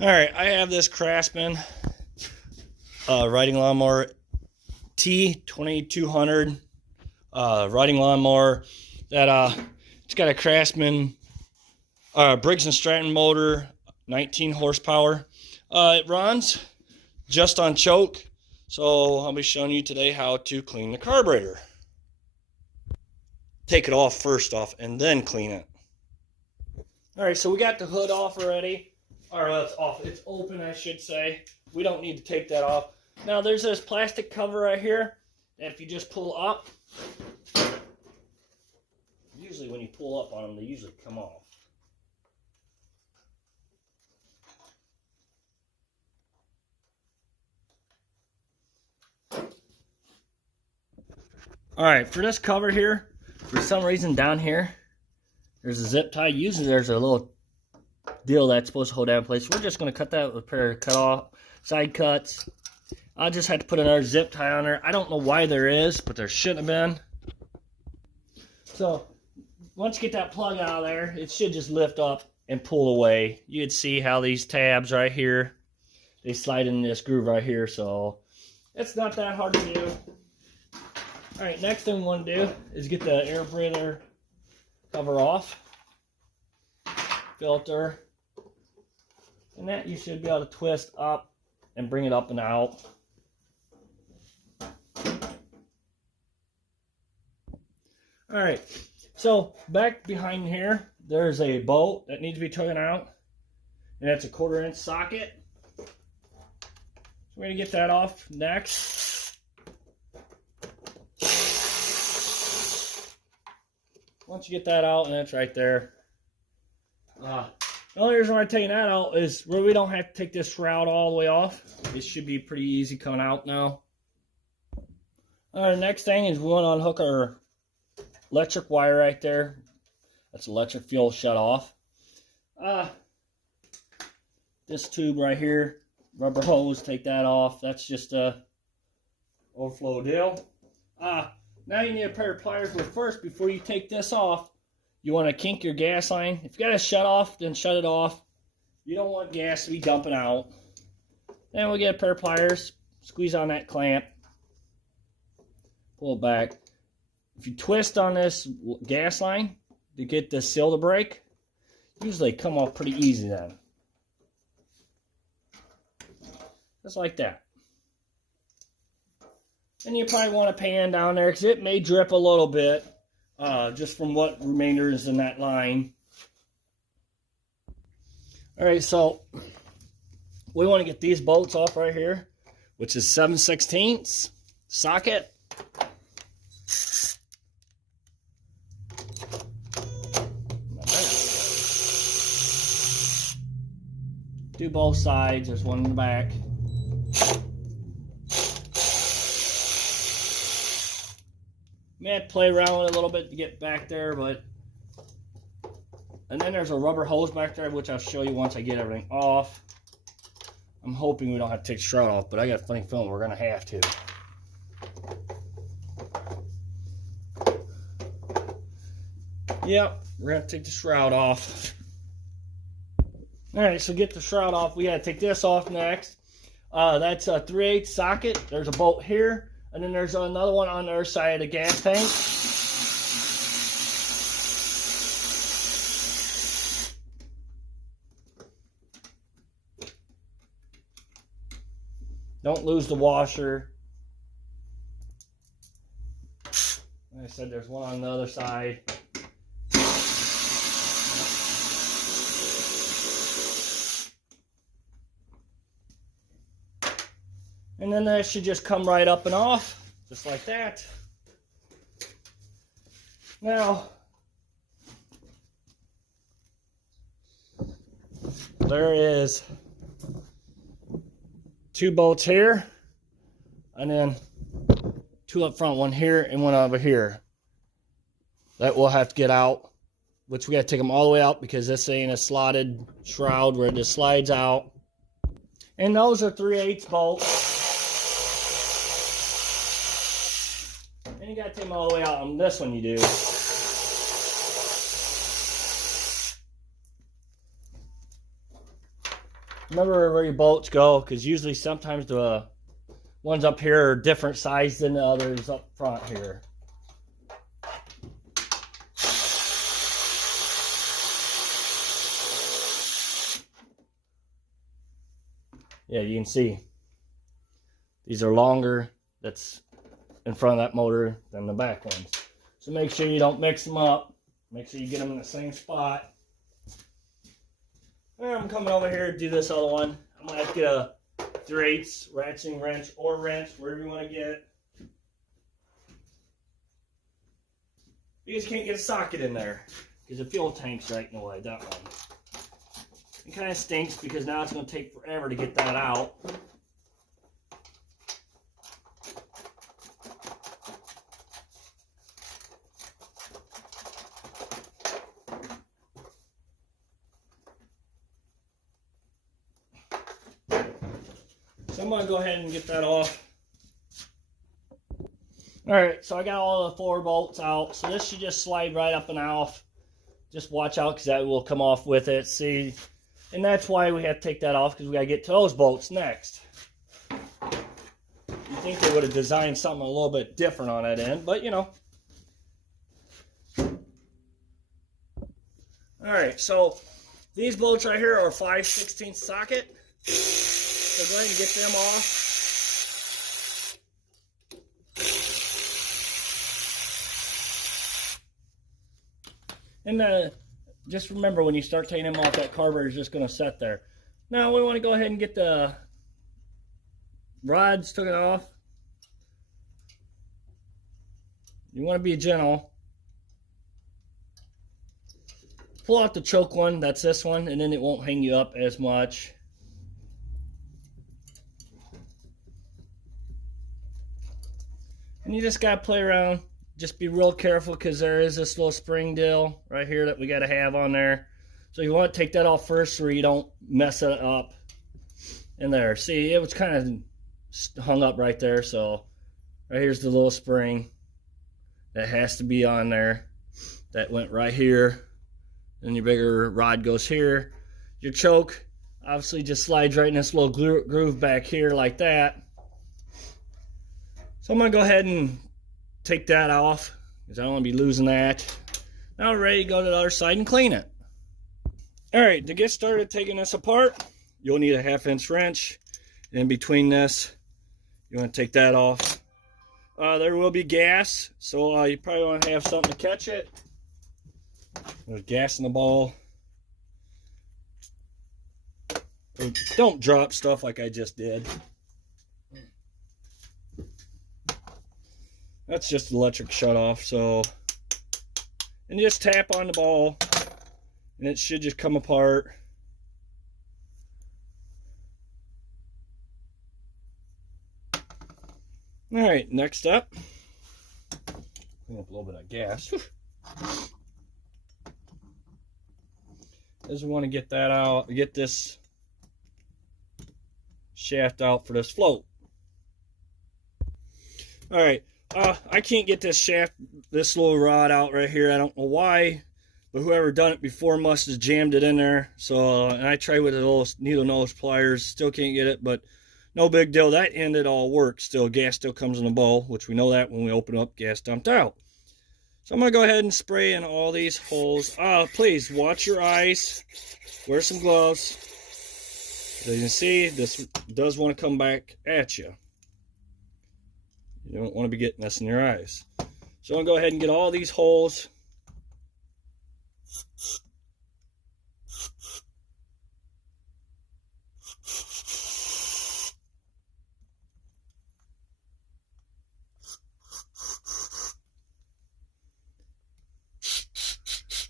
All right, I have this Craftsman riding lawnmower t2200 riding lawnmower that it's got a Craftsman Briggs Stratton motor, 19 horsepower. It runs just on choke, so I'll be showing you today how to clean the carburetor. Take it off first off and then clean it. All right, so we got the hood off already. Or it's off. It's open, I should say. We don't need to take that off. Now, there's this plastic cover right here that if you just pull up, usually when you pull up on them, they usually come off. All right, for this cover here, for some reason down here, there's a zip tie. Usually there's a little deal that's supposed to hold that in place. We're just going to cut that with a pair of cut off side cuts. I just had to put another zip tie on there. I don't know why there is, but there shouldn't have been. So once you get that plug out of there, it should just lift up and pull away. You can see how these tabs right here, they slide in this groove right here, so it's not that hard to do. All right, next thing we want to do is get the air breather cover off, filter, and that you should be able to twist up and bring it up and out. All right, so back behind here, there's a bolt that needs to be taken out, and that's a 1/4 inch socket. So we're gonna get that off next. Once you get that out, and that's right there. The only reason why I'm taking that out is where we don't have to take this shroud all the way off. It should be pretty easy coming out now. The next thing is we want to unhook our electric wire right there. That's electric fuel shut off. This tube right here, rubber hose, take that off. That's just a overflow deal. Now you need a pair of pliers, but first, before you take this off, you want to kink your gas line. If you got to shut off, then shut it off. You don't want gas to be dumping out. Then we'll get a pair of pliers, squeeze on that clamp, pull it back. If you twist on this gas line to get the seal to break, usually they come off pretty easy then. Just like that. And you probably want a pan down there because it may drip a little bit just from what remainder is in that line. All right, so we want to get these bolts off right here, which is 7/16 socket. Do both sides. There's one in the back. May have to play around with it a little bit to get back there, but... And then there's a rubber hose back there, which I'll show you once I get everything off. I'm hoping we don't have to take the shroud off, but I got a funny feeling we're going to have to. Yep, we're going to take the shroud off. Alright, so get the shroud off. We got to take this off next. That's a 3/8 socket. There's a bolt here. And then there's another one on the other side of the gas tank. Don't lose the washer. Like I said, there's one on the other side. And then that should just come right up and off, just like that. Now, there is 2 bolts here, and then 2 up front, one here and one over here. That we'll have to get out, which we got to take them all the way out because this ain't a slotted shroud where it just slides out. And those are 3/8 bolts. And you got to take them all the way out. On this one you do. remember where your bolts go, because usually sometimes the ones up here are different size than the others up front here. Yeah, you can see these are longer, that's in front of that motor, than the back ones. So make sure you don't mix them up. Make sure you get them in the same spot. And I'm coming over here to do this other one. I'm going to have to get a 3/8 ratcheting wrench or wrench, wherever you want to get it. You just can't get a socket in there because the fuel tank's right in the way, that one. It kind of stinks because now it's going to take forever to get that out. So I'm going to go ahead and get that off. Alright, so I got all the 4 bolts out. So this should just slide right up and off. Just watch out because that will come off with it. See, and that's why we have to take that off, because we got to get to those bolts next. You think they would have designed something a little bit different on that end, but you know. Alright, so these bolts right here are 5/16 socket. So go ahead and get them off. And just remember, when you start taking them off, that carburetor is just going to set there. Now we want to go ahead and get the rods taken off. You want to be gentle. Pull out the choke one, that's this one, and then it won't hang you up as much. And you just got to play around. Just be real careful because there is this little spring deal right here that we got to have on there. So you want to take that off first so you don't mess it up in there. See, it was kind of hung up right there. So right here's the little spring that has to be on there. That went right here. Then your bigger rod goes here. Your choke obviously just slides right in this little groove back here like that. So I'm going to go ahead and take that off because I don't want to be losing that. Now we're ready to go to the other side and clean it. Alright, to get started taking this apart, you'll need a 1/2" wrench. In between this, you want to take that off. There will be gas, so you probably want to have something to catch it. There's gas in the ball. Don't drop stuff like I just did. That's just electric shut off. So, and you just tap on the ball and it should just come apart. All right, next up, clean up a little bit of gas. Is we want to get that out, get this shaft out for this float. All right. I can't get this shaft, this little rod out right here. I don't know why, but whoever done it before must have jammed it in there. So, and I tried with the little needle nose pliers, still can't get it, but no big deal. That end, it all works. Still, gas still comes in the bowl, which we know that when we open up, gas dumped out. So I'm going to go ahead and spray in all these holes. Please watch your eyes. Wear some gloves. As you can see, this does want to come back at you. You don't want to be getting this in your eyes. So I'm going to go ahead and get all these holes.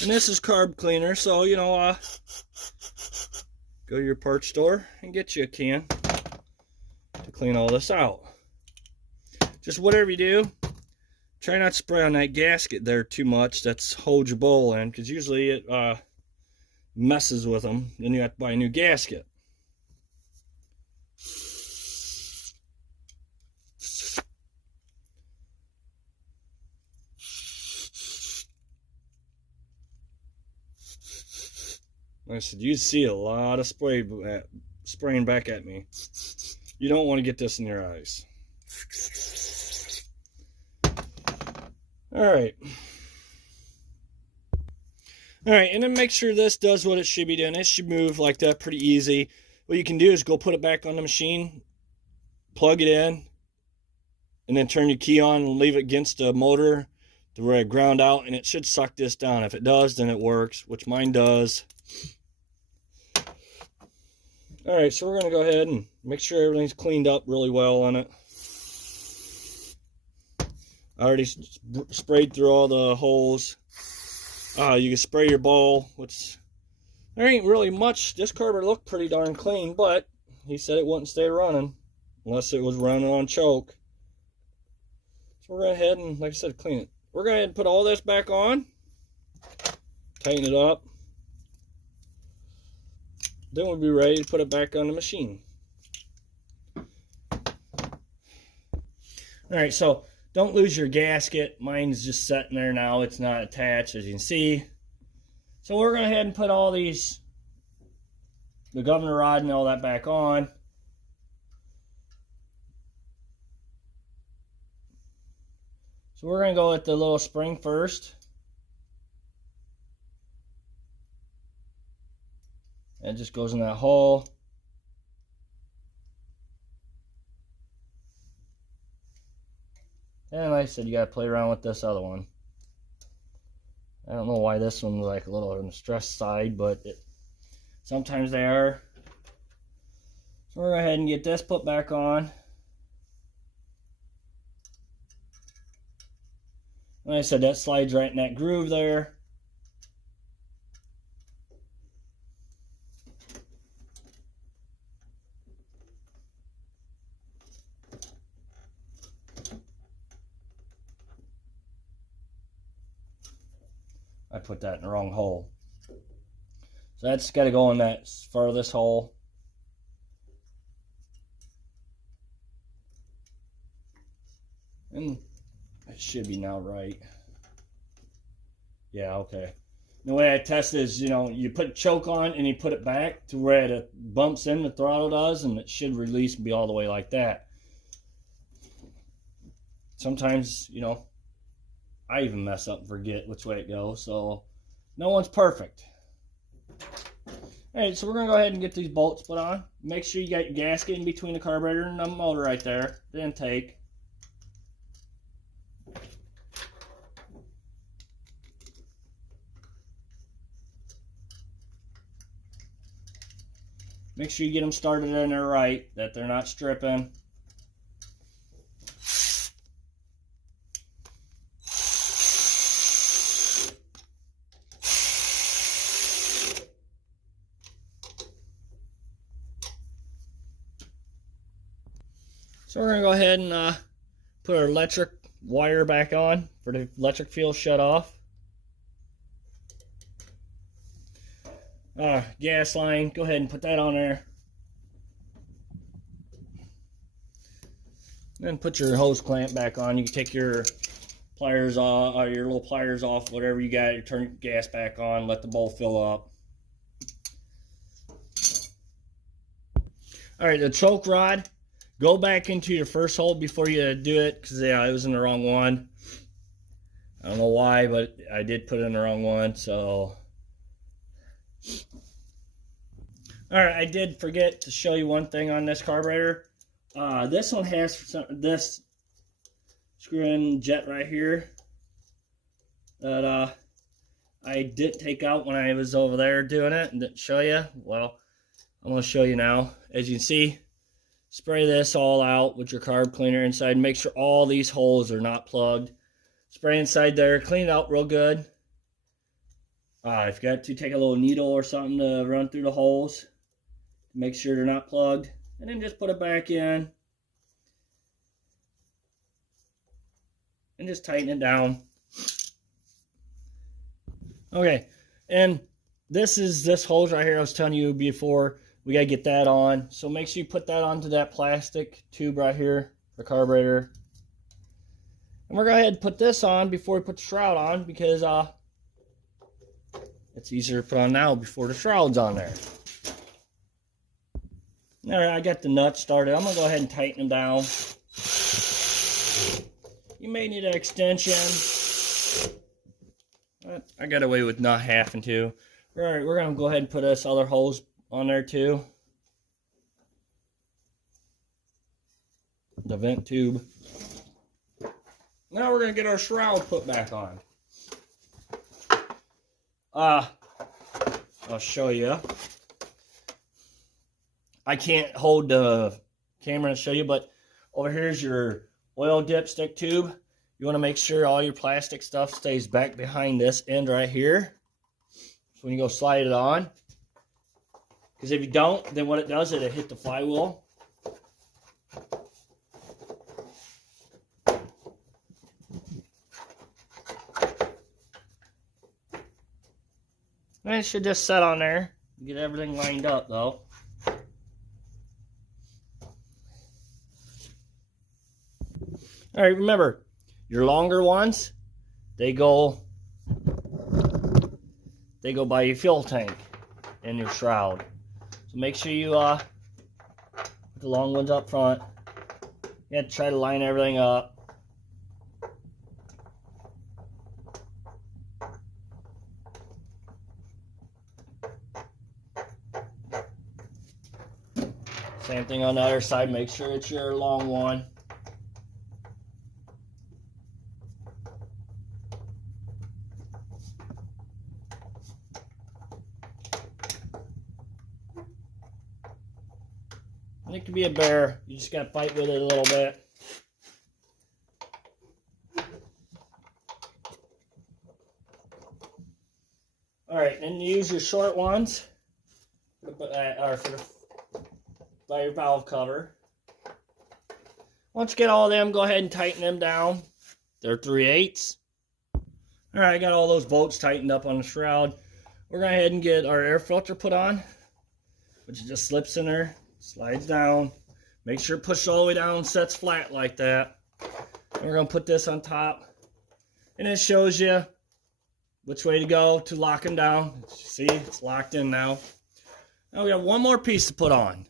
And this is carb cleaner, so you know, go to your parts store and get you a can to clean all this out. Just whatever you do, try not to spray on that gasket there too much. That's holds your bowl in, because usually it messes with them. Then you have to buy a new gasket. Like I said, you see a lot of spray spraying back at me. You don't want to get this in your eyes. Alright. Alright, and then make sure this does what it should be doing. It should move like that pretty easy. What you can do is go put it back on the machine, plug it in, and then turn your key on and leave it against the motor to where it ground out, and it should suck this down. If it does, then it works, which mine does. Alright, so we're going to go ahead and make sure everything's cleaned up really well on it. I already sprayed through all the holes. You can spray your bowl, which there ain't really much. This carburetor looked pretty darn clean, but he said it wouldn't stay running unless it was running on choke. So we're going to go ahead and, like I said, clean it. We're going to go ahead and put all this back on, tighten it up. Then we'll be ready to put it back on the machine. Alright, so don't lose your gasket. Mine's just sitting there now. It's not attached, as you can see. So we're going to go ahead and put all these, the governor rod and all that back on. So we're going to go with the little spring first. It just goes in that hole. And like I said, you got to play around with this other one. I don't know why this one's like a little on the stress side, but sometimes they are. So we're going to go ahead and get this put back on. Like I said, that slides right in that groove there. I put that in the wrong hole. So that's got to go in that farthest hole. And it should be now right. Yeah, okay. The way I test is, you know, you put choke on and you put it back to where it bumps in, the throttle does, and it should release and be all the way like that. Sometimes, you know, I even mess up and forget which way it goes, so no one's perfect. Alright, so we're going to go ahead and get these bolts put on. Make sure you got your gasket in between the carburetor and the motor right there, the intake. Make sure you get them started in there right, that they're not stripping. So we're going to go ahead and put our electric wire back on for the electric field shut off. Gas line, go ahead and put that on there. Then put your hose clamp back on. You can take your pliers off, or your little pliers off, whatever you got. You turn your gas back on, let the bowl fill up. Alright, the choke rod, go back into your first hole before you do it, because yeah, it was in the wrong one. I don't know why, but I did put it in the wrong one, so. Alright, I did forget to show you one thing on this carburetor. This one has this screw-in jet right here that I did take out when I was over there doing it and didn't show you. Well, I'm going to show you now. As you can see, spray this all out with your carb cleaner inside. Make sure all these holes are not plugged. Spray inside there, clean it out real good. If you got to, take a little needle or something to run through the holes. Make sure they're not plugged. And then just put it back in. And just tighten it down. Okay. And this is this hose right here I was telling you before. We got to get that on. So make sure you put that onto that plastic tube right here, the carburetor. And we're going to go ahead and put this on before we put the shroud on, because it's easier to put on now before the shroud's on there. All right, I got the nuts started. I'm gonna go ahead and tighten them down. You may need an extension. But I got away with not having to. All right, we're gonna go ahead and put this other hose on there too. The vent tube. Now we're gonna get our shroud put back on. I'll show you. I can't hold the camera and show you, but over here's your oil dipstick tube. You want to make sure all your plastic stuff stays back behind this end right here. So when you go slide it on, because if you don't, then what it does is it'll hit the flywheel. And it should just set on there. Get everything lined up though. All right, remember, your longer ones, they go by your fuel tank and your shroud. So make sure you put the long ones up front. You have to try to line everything up. Same thing on the other side. Make sure it's your long one. And it can be a bear. You just got to fight with it a little bit. All right, and you use your short ones by your valve cover. Once you get all of them, go ahead and tighten them down. They're 3/8. All right, I got all those bolts tightened up on the shroud. We're going to go ahead and get our air filter put on, which just slips in there, slides down. Make sure it pushes all the way down and sets flat like that. And we're going to put this on top. And it shows you which way to go to lock them down. See, it's locked in now. Now we got one more piece to put on.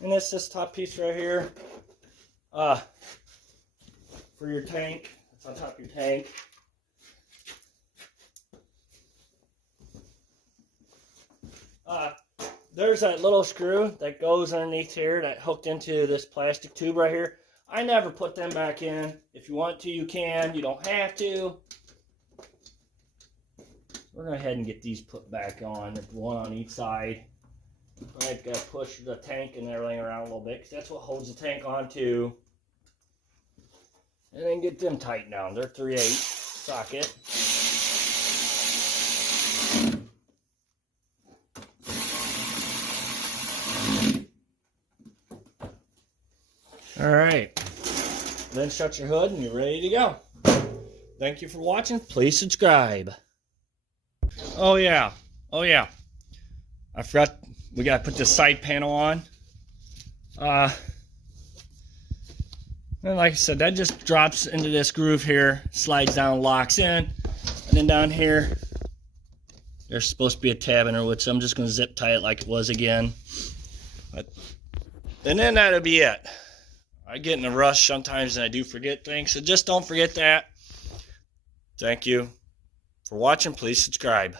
And that's this top piece right here. For your tank. It's on top of your tank. There's that little screw that goes underneath here that hooked into this plastic tube right here. I never put them back in. If you want to, you can. You don't have to. We're going to go ahead and get these put back on. One on each side. I've got to push the tank and everything around a little bit, because that's what holds the tank on too. And then get them tightened down. They're 3/8 socket. All right. Then shut your hood and you're ready to go. Thank you for watching. Please subscribe. Oh yeah. I forgot. We got to put the side panel on. And like I said, that just drops into this groove here, slides down, locks in. And then down here, there's supposed to be a tab in there, which I'm just going to zip tie it like it was again. And then that'll be it. I get in a rush sometimes and I do forget things, so just don't forget that. Thank you for watching. Please subscribe.